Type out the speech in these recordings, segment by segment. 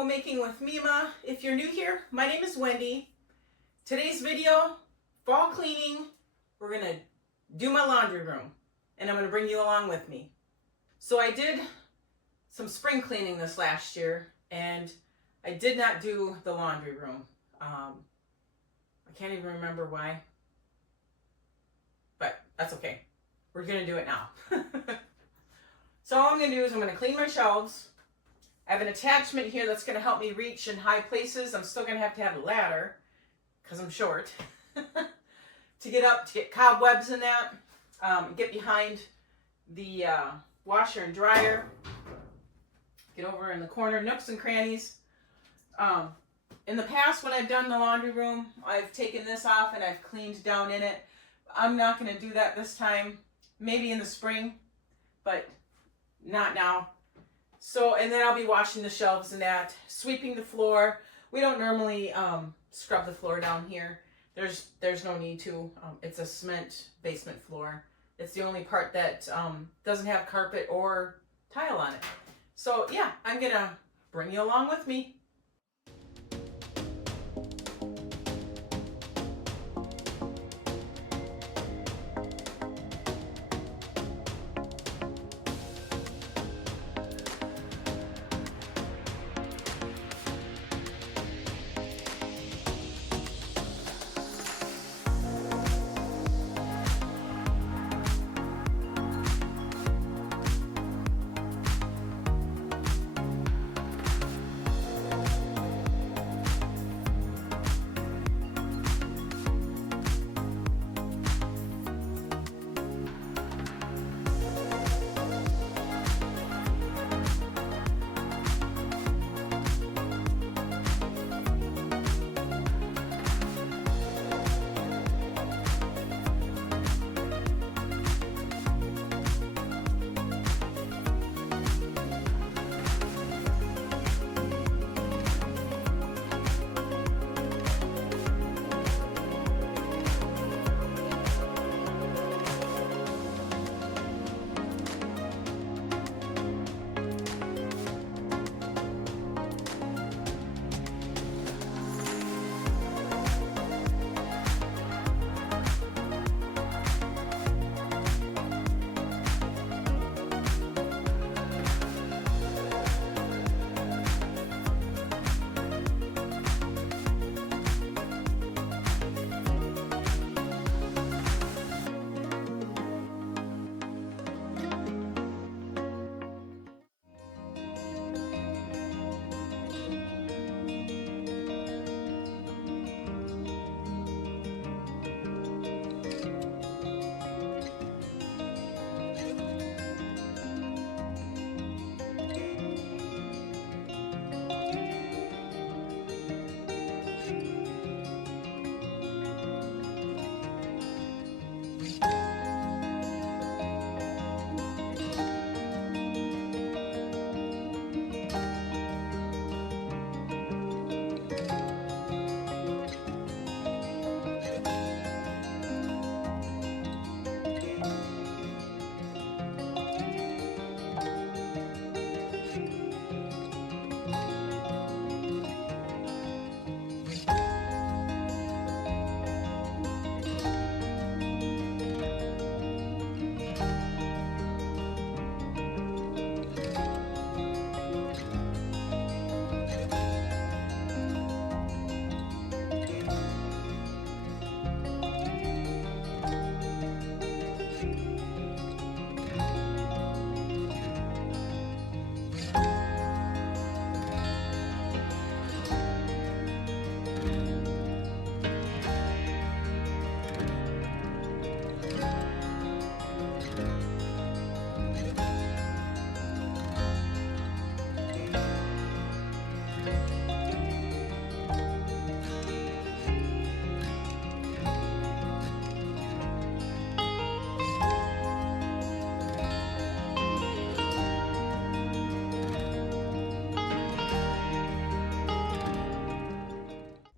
Homemaking with Mima. If you're new here, my name is Wendy. Today's video, fall cleaning. We're gonna do my laundry room and I'm gonna bring you along with me. So I did some spring cleaning this last year and I did not do the laundry room. I can't even remember why, but that's okay. We're gonna do it now. So all I'm gonna do is I'm gonna clean my shelves. I have an attachment here that's going to help me reach in high places. I'm still going to have a ladder because I'm short to get up, to get cobwebs in that, get behind the washer and dryer, get over in the corner, nooks and crannies. In the past, when I've done the laundry room, I've taken this off and I've cleaned down in it. I'm not going to do that this time, maybe in the spring, but not now. So, and then I'll be washing the shelves and that, sweeping the floor. We don't normally scrub the floor down here. There's no need to. It's a cement basement floor. It's the only part that doesn't have carpet or tile on it. So yeah, I'm gonna bring you along with me.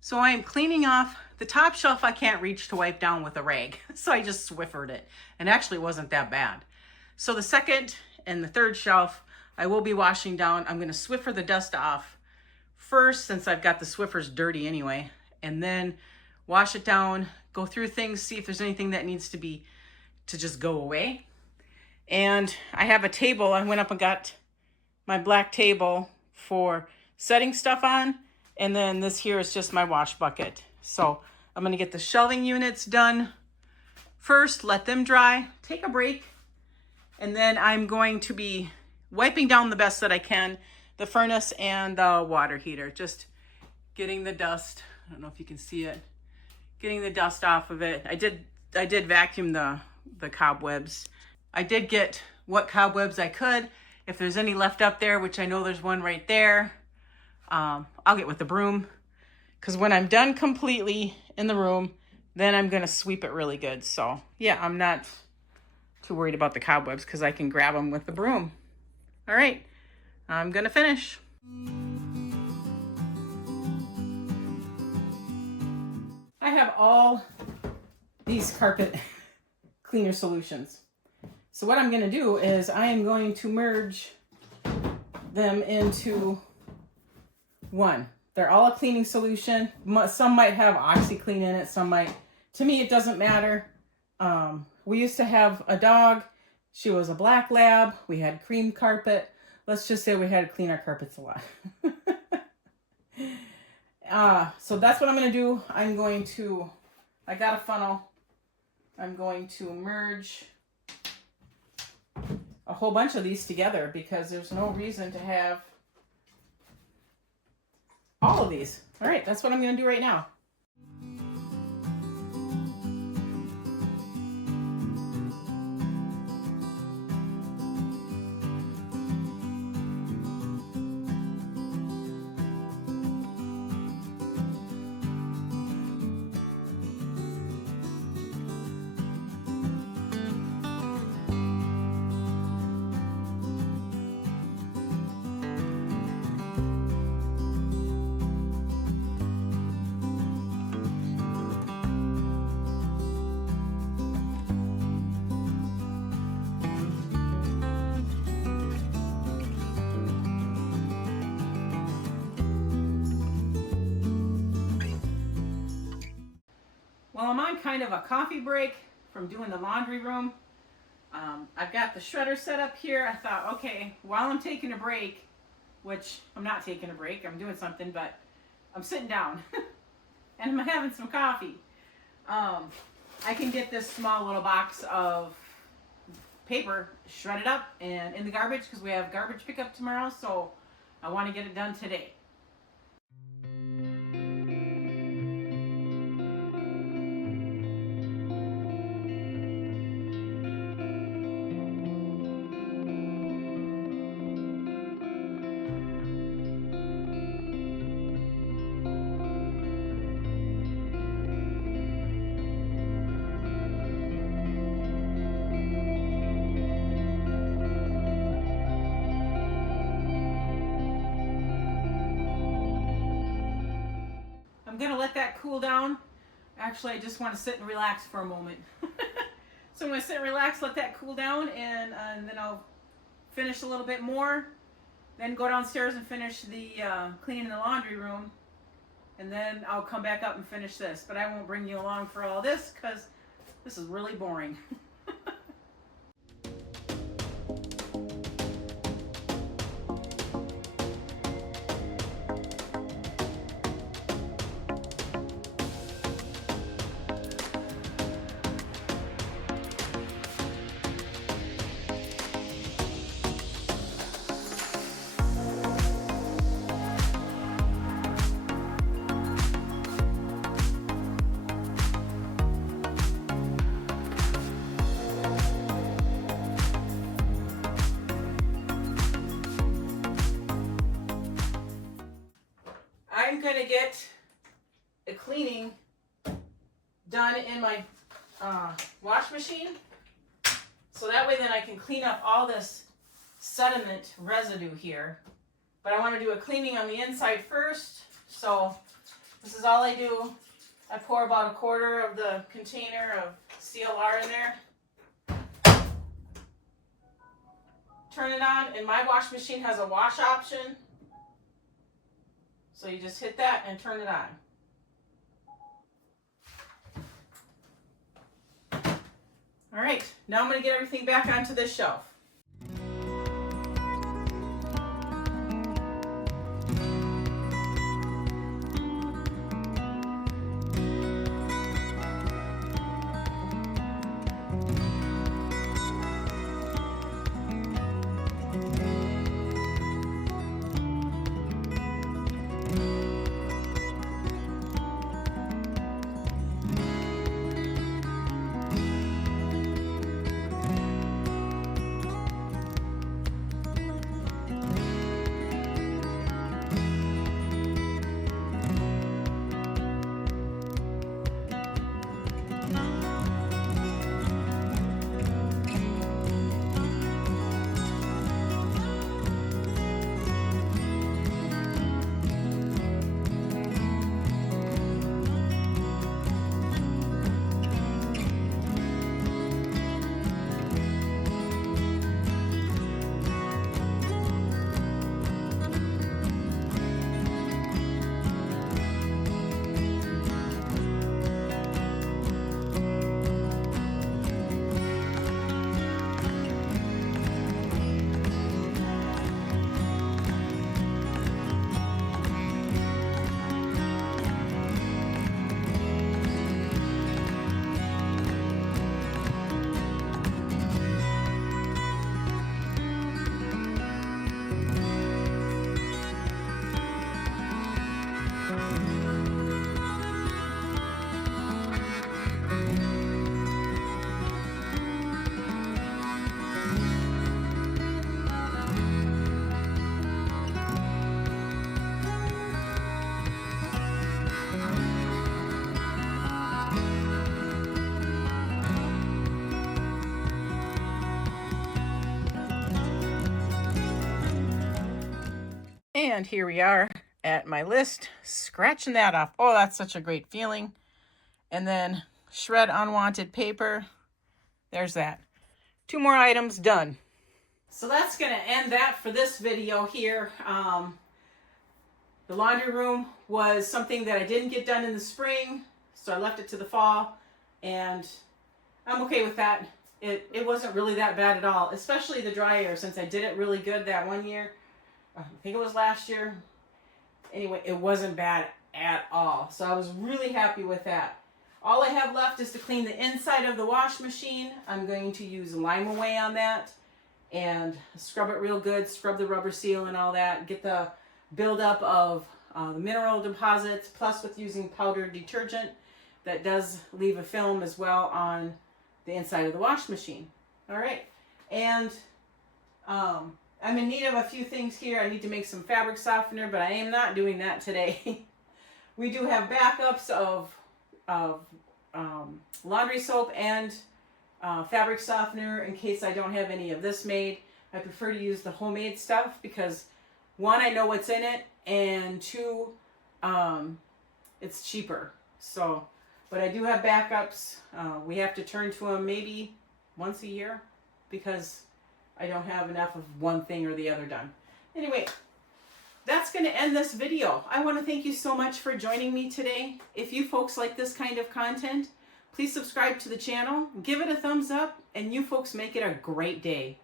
So I am cleaning off the top shelf. I can't reach to wipe down with a rag, so I just Swiffered it, and actually wasn't that bad. So the second and the third shelf, I will be washing down. I'm going to Swiffer the dust off first, since I've got the Swiffers dirty anyway, and then wash it down, go through things, see if there's anything that needs to just go away. And I have a table. I went up and got my black table for setting stuff on. And then this here is just my wash bucket. So I'm going to get the shelving units done first, let them dry, take a break. And then I'm going to be wiping down the best that I can the furnace and the water heater. Just getting the dust. I don't know if you can see it. Getting the dust off of it. I did vacuum the cobwebs. I did get what cobwebs I could. If there's any left up there, which I know there's one right there, I'll get with the broom. Because when I'm done completely in the room, then I'm going to sweep it really good. So yeah, I'm not too worried about the cobwebs because I can grab them with the broom. All right, I'm going to finish. I have all these carpet cleaner solutions. So what I'm going to do is I am going to merge them into one. They're all a cleaning solution. Some might have OxyClean in it, some might. To me, it doesn't matter. We used to have a dog. She was a black lab. We had cream carpet. Let's just say we had to clean our carpets a lot. So that's what I'm going to do. I got a funnel. I'm going to merge a whole bunch of these together because there's no reason to have all of these. All right, that's what I'm going to do right now. Well, I'm on kind of a coffee break from doing the laundry room. I've got the shredder set up here. I thought, okay, while I'm taking a break, which I'm not taking a break, I'm doing something, but I'm sitting down and I'm having some coffee. I can get this small little box of paper shredded up and in the garbage because we have garbage pickup tomorrow, so I want to get it done today. I'm going to let that cool down. Actually, I just want to sit and relax for a moment. So I'm going to sit and relax, let that cool down, and then I'll finish a little bit more. Then go downstairs and finish the cleaning the laundry room. And then I'll come back up and finish this. But I won't bring you along for all this because this is really boring. I'm going to get the cleaning done in my wash machine. So that way then I can clean up all this sediment residue here. But I want to do a cleaning on the inside first. So this is all I do. I pour about 1/4 of the container of CLR in there. Turn it on, and my wash machine has a wash option. So you just hit that and turn it on. All right, now I'm going to get everything back onto this shelf. And here we are at my list, scratching that off. Oh, that's such a great feeling. And then shred unwanted paper. There's that. 2 more items done. So that's going to end that for this video here. The laundry room was something that I didn't get done in the spring, so I left it to the fall, and I'm okay with that. It wasn't really that bad at all, especially the dryer, since I did it really good that one year. I think it was last year. Anyway, it wasn't bad at all. So I was really happy with that. All I have left is to clean the inside of the wash machine. I'm going to use Lime Away on that and scrub it real good, scrub the rubber seal and all that, get the buildup of the mineral deposits, plus with using powdered detergent that does leave a film as well on the inside of the wash machine. All right, and I'm in need of a few things here. I need to make some fabric softener, but I am not doing that today. We do have backups of laundry soap and fabric softener in case I don't have any of this made. I prefer to use the homemade stuff because 1, I know what's in it, and 2, it's cheaper. So, but I do have backups. We have to turn to them maybe once a year because I don't have enough of one thing or the other done. Anyway, that's going to end this video. I want to thank you so much for joining me today. If you folks like this kind of content, please subscribe to the channel, give it a thumbs up, and you folks make it a great day.